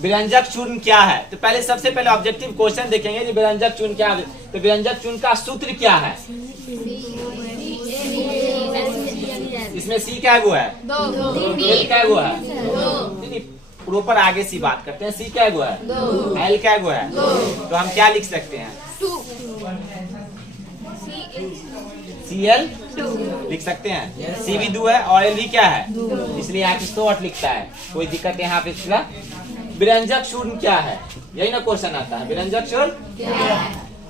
व्यंजक चूर्ण क्या है। तो पहले सबसे पहले ऑब्जेक्टिव क्वेश्चन देखेंगे कि व्यंजक चूर्ण क्या है। तो व्यंजक चूर्ण का सूत्र क्या है। इसमें सी क्या गो है, एल क्या गो है, प्रॉपर आगे सी बात करते हैं। सी क्या गो है, एल क्या गो है, तो हम क्या लिख सकते हैं, CL लिख सकते हैं। सी भी 2 है और एल भी क्या है, इसलिए यहाँ की शॉर्ट लिखता है, कोई दिक्कत है यहाँ पे। इसका व्यंजक चूर्ण क्या है, यही ना क्वेश्चन आता है, व्यंजक चूर्ण।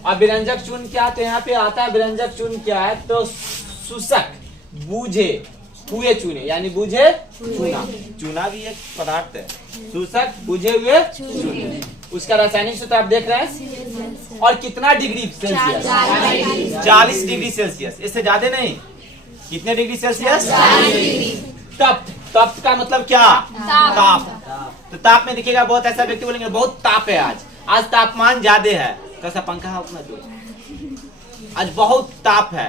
और व्यंजक चूर्ण क्या, तो यहाँ पे आता है व्यंजक चूर्ण क्या है, तो शुष्क बूझे हुए चूने, यानी बूझे चूना, चूना भी एक पदार्थ है, शुष्क बूझे हुए चूने। उसका रासायनिक सूत्र आप देख रहे हैं। और कितना डिग्री सेल्सियस, 40 डिग्री सेल्सियस, इससे ज्यादा नहीं। कितने डिग्री सेल्सियस, तप्त। तप्त का मतलब क्या, ताप। तो ताप में देखिएगा बहुत ऐसा व्यक्ति बोलेंगे बहुत ताप है आज तापमान ज्यादा है, तो ऐसा पंखा है उतना दूर, आज बहुत ताप है।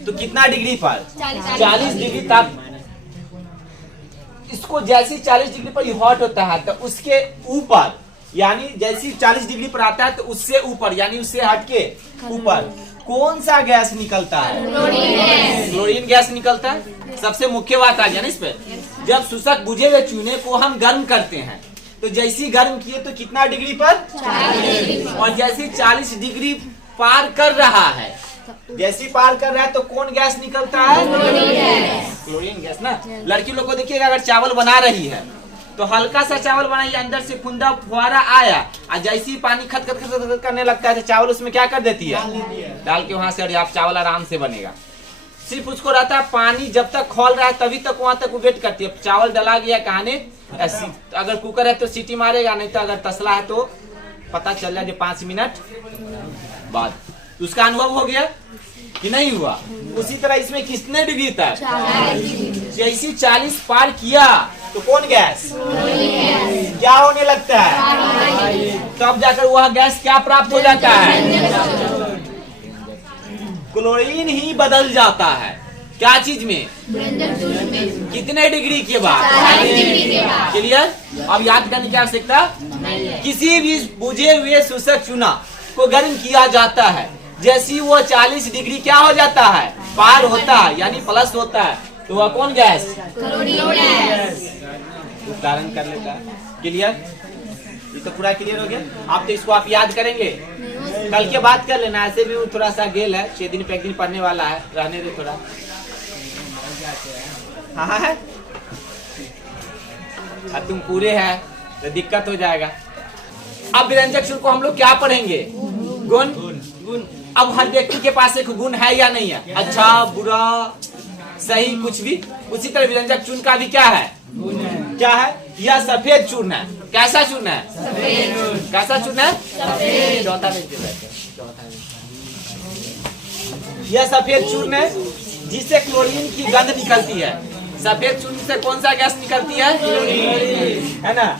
तो कितना डिग्री पर, 40 डिग्री ताप। इसको जैसे 40 डिग्री पर हॉट होता है तो उसके ऊपर, यानी जैसे 40 डिग्री पर आता है तो उससे ऊपर, यानी उससे हटके ऊपर कौन सा गैस निकलता है, क्लोरीन गैस निकलता है। सबसे मुख्य बात आ गया ना इस पे। जब शुष्क बुझे हुए चूने को हम गर्म करते हैं तो जैसे गर्म किए तो कितना डिग्री पर, 40। और जैसे 40 डिग्री पार कर रहा है, जैसी पार कर रहा है तो कौन गैस निकलता है, क्लोरीन गैस ना। लड़की लोग को देखिएगा, अगर चावल बना रही है तो हल्का सा चावल बनाइए, अंदर से खुंदा फुहारा आया और जैसे ही पानी खत खत खत खत करने लगता है तो चावल उसमें क्या कर देती है, डाल के वहां से आप चावल आराम से बनेगा। सिर्फ उसको रहता है पानी जब तक खौल रहा है तभी तक वहां तक वो वेट करती है। चावल डला गया कहानी, अगर कुकर है तो सीटी मारेगा, नहीं तो अगर तसला है तो पता चल जाए 5 मिनट बाद। उसका अनुभव हो गया कि नहीं हुआ। उसी तरह इसमें कितने डिग्री तक, जैसे 40 पार किया तो कौन गैस, क्या होने लगता है, तब जाकर वह गैस क्या प्राप्त हो जाता है, क्लोरीन ही बदल जाता है। क्या चीज में, कितने डिग्री के बाद, क्लियर। अब याद करने की आवश्यकता, किसी भी बुझे हुए शुष्क चूना को गर्म किया जाता है, जैसी वो 40 डिग्री क्या हो जाता है, पार होता है, यानी प्लस होता है, तो वह कौन गैस, उदाहरण कर लेता है। क्लियर, ये तो पूरा क्लियर हो गया। आप तो इसको आप याद करेंगे, कल के बात कर लेना। ऐसे भी वो थोड़ा सा गेल है, 6 दिन पे एक दिन पढ़ने वाला है, रहने दे थोड़ा। हाँ है, अब तुम पूरे है तो दिक्कत हो जाएगा। अब व्यंजक चूर्ण को हम लोग क्या पढ़ेंगे, गुण। अब हर व्यक्ति के पास एक गुण है या नहीं है, अच्छा बुरा सही कुछ भी। उसी तरह व्यंजक चूर्ण का भी क्या है, क्या है, यह सफेद चूर्ण है। कैसा चूर्ण है, कैसा चूर्ण है, चौथा में यह सफेद चूर्ण है जिससे क्लोरीन की गंध निकलती है। सफेद चूर्ण से कौन सा गैस निकलती है, क्लोरीन, है ना।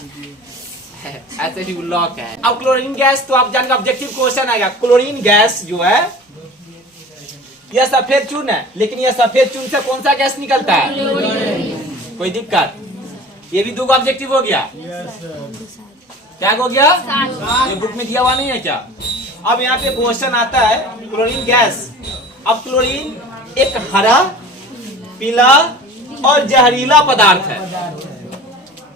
ऐसे ही लॉक है। अब क्लोरीन गैस तो आप जानेंगे, ऑब्जेक्टिव क्वेश्चन आएगा। क्लोरीन गैस जो है यह सफेद चूर्ण है, लेकिन यह सफेद चूर्ण से कौन सा गैस निकलता है, कोई दिक्कत। ये भी 2 ऑब्जेक्टिव हो गया, क्या हो गया, ये बुक में दिया हुआ नहीं है क्या। अब यहाँ पे क्वेश्चन आता है क्लोरीन गैस। अब क्लोरीन एक हरा, पीला और जहरीला पदार्थ है।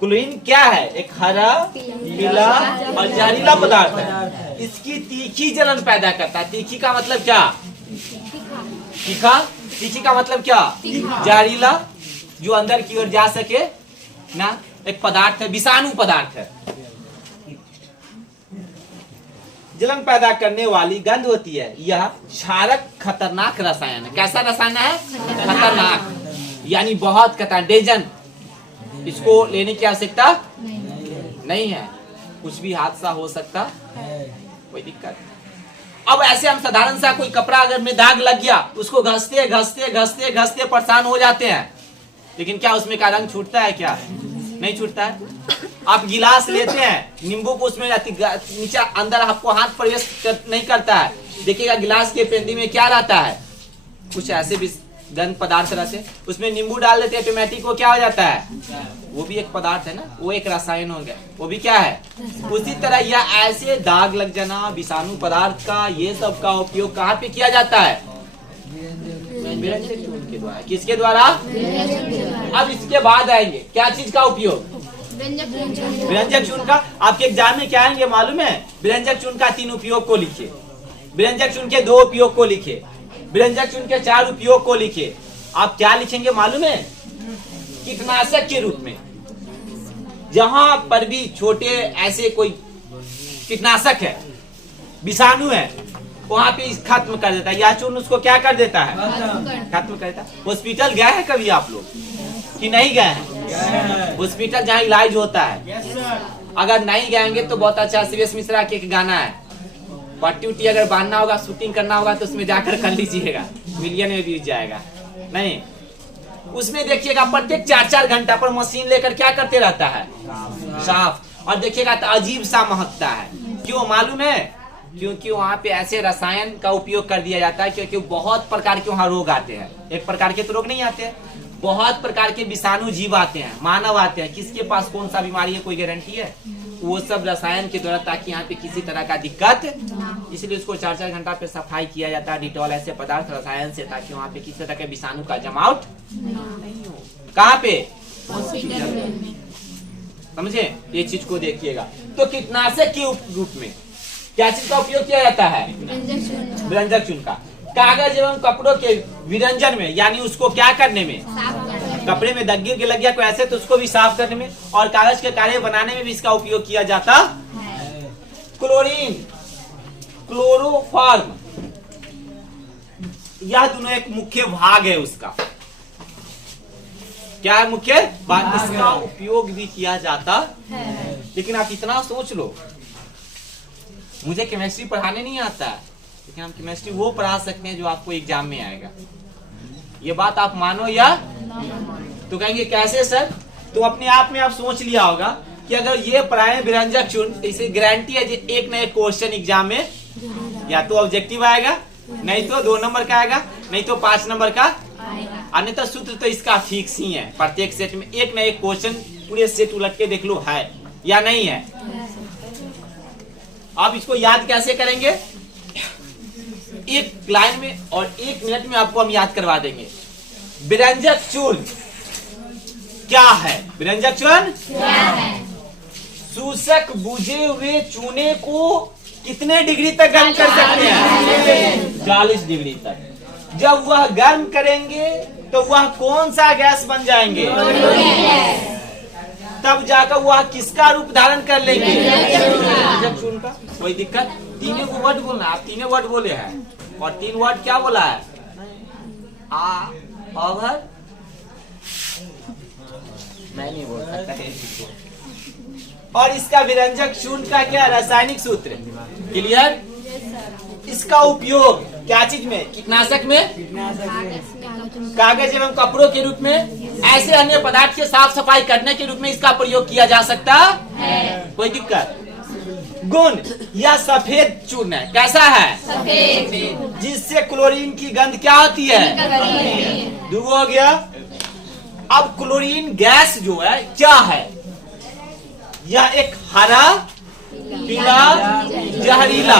क्लोरीन क्या है, एक हरा, पीला और जहरीला पदार्थ है। इसकी तीखी जलन पैदा करता है। तीखी का मतलब क्या, तीखा, तीखी का मतलब क्या, जहरीला, जो अंदर की ओर जा सके ना, एक पदार्थ है, विषाणु पदार्थ है। जलन पैदा करने वाली गंध होती है। यह क्षारक खतरनाक रसायन है। कैसा रसायन है, खतरनाक, यानी बहुत खतरनाक, डेंजर। इसको लेने की आवश्यकता नहीं है, कुछ भी हादसा हो सकता है, कोई दिक्कत। अब ऐसे हम साधारण सा कोई कपड़ा अगर में दाग लग गया, उसको घसते घसते घसते घसते परेशान हो जाते हैं, लेकिन क्या उसमें का रंग छूटता है, क्या नहीं छूटता है। आप गिलास लेते हैं, नींबू को उसमें नीचे अंदर आपको हाथ प्रवेश नहीं करता है। देखिएगा गिलास के पेंदी में क्या रहता है, कुछ ऐसे भी गंध पदार्थ रहते हैं, उसमें नींबू डाल देते हैं ऑटोमेटिक वो क्या हो जाता है, वो भी एक पदार्थ है ना, वो एक रसायन हो गया, वो भी क्या है। उसी तरह यह ऐसे दाग लग जाना विषाणु पदार्थ का, ये सब का उपयोग कहाँ पे किया जाता है, विरंजक चूर्ण के द्वारा। किसके द्वारा। अब इसके बाद आएंगे क्या चीज का उपयोग, विरंजक चूर्ण का। आपके एग्जाम में क्या आएंगे मालूम है, विरंजक चूर्ण का 3 उपयोग को लिखिए, विरंजक चूर्ण के 2 उपयोग को लिखिए, विरंजक चूर्ण के 4 उपयोग को लिखिए। आप क्या लिखेंगे मालूम है, कीटनाशक के रूप में। जहां पर भी छोटे ऐसे कोई कीटनाशक है, विषाणु है, वहां पे खत्म कर देता है, यह चूर्ण उसको क्या कर देता है, खत्म कर देता है। हॉस्पिटल गए हैं कभी आप लोग कि नहीं गए हैं, हॉस्पिटल जहाँ इलाज होता है, अगर नहीं गएंगे तो बहुत अच्छा सीवीएस मिश्रा के एक गाना है, पट्टी उट्टी अगर बांधना होगा, शूटिंग करना होगा तो उसमें जाकर कर लीजिएगा, मिलियन में व्यूज जाएगा। नहीं, उसमें देखिएगा प्रत्येक 4-4 घंटा पर मशीन लेकर क्या करते रहता है, साफ, और देखिएगा तो अजीब सा महकता है। क्यों मालूम है, क्योंकि वहाँ पे ऐसे रसायन का उपयोग कर दिया जाता है, क्योंकि बहुत प्रकार के वहाँ रोग आते हैं, एक प्रकार के तो रोग नहीं आते हैं, बहुत प्रकार के विषाणु जीव आते हैं, मानव आते हैं। किसके पास कौन सा बीमारी है कोई गारंटी है, वो सब रसायन के द्वारा, ताकि यहाँ पे किसी तरह का दिक्कत, इसलिए उसको 4-4 घंटा पे सफाई किया जाता है डिटॉल ऐसे पदार्थ रसायन से, ताकि वहाँ पे किसी तरह के विषाणु का जमावट नहीं हो। कहाँ पे, समझे, ये चीज को देखिएगा। तो कीटनाशक के रूप में क्या चीज का उपयोग किया जाता है, विरंजक चूर्ण का। कागज एवं कपड़ों के विरंजन में, यानी उसको क्या करने में, कपड़े में दग्गी के लग गया कोई ऐसे तो उसको भी साफ करने में, और कागज के कार्य बनाने में भी इसका उपयोग किया जाता है। क्लोरीन, क्लोरोफॉर्म, यह दोनों एक मुख्य भाग है उसका। क्या है मुख्य भाग, इसका उपयोग भी किया जाता है। लेकिन आप इतना सोच लो, मुझे केमिस्ट्री पढ़ाने नहीं आता है, लेकिन हम केमिस्ट्री वो पढ़ा सकते हैं जो आपको एग्जाम में आएगा। ये बात आप मानो या तो कहेंगे कैसे सर, तो अपने आप में आप सोच लिया होगा कि अगर ये पढ़ाए विरंजक चूर्ण, इसे गारंटी है कि एक न एक क्वेश्चन एग्जाम में या तो ऑब्जेक्टिव आएगा, नहीं तो 2 नंबर का आएगा, नहीं तो 5 नंबर का, अन्यथा सूत्र तो इसका फिक्स ही है। प्रत्येक सेट में एक न एक क्वेश्चन, पूरे सेट उलट के देख लो है या नहीं है। आप इसको याद कैसे करेंगे, एक लाइन में और 1 मिनट में आपको हम याद करवा देंगे। विरंजक चूर्ण क्या है, विरंजक चूर्ण क्या है, सूचक बुझे हुए चूने को कितने डिग्री तक गर्म कर सकते हैं, 40 डिग्री तक। जब वह गर्म करेंगे तो वह कौन सा गैस बन जाएंगे, तब जाकर वह किसका रूप धारण कर लेंगे, विरंजक चूर्ण का। कोई दिक्कत, तीनों को वर्ड बोलना, आप तीनों वर्ड बोले हैं, और 3 वर्ड क्या बोला है, अभर, मैं नहीं बोल सकता। और इसका विरंजक चूर्ण का क्या रासायनिक सूत्र, क्लियर। इसका उपयोग क्या चीज में, कीटनाशक में, कागज एवं कपड़ों के रूप में, ऐसे अन्य पदार्थ के साफ सफाई करने के रूप में इसका प्रयोग किया जा सकता है। कोई दिक्कत। गुण, यह सफेद चूर्ण है, कैसा है, सफेद, जिससे क्लोरीन की गंध क्या होती है, दुगो हो गया। अब क्लोरीन गैस जो है क्या है, यह एक हरा पीला जहरीला,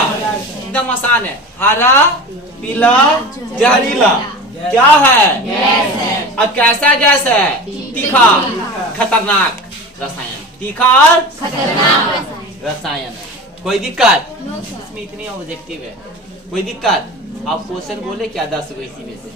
एकदम आसान है, हरा पीला जहरीला क्या है, गैस है। अब कैसा गैस है, तीखा खतरनाक रसायन, तीखा और खतरनाक रसायन है। कोई दिक्कत, इसमें इतनी ऑब्जेक्टिव है, कोई दिक्कत। आप क्वेश्चन बोले क्या 10 गो इसी में से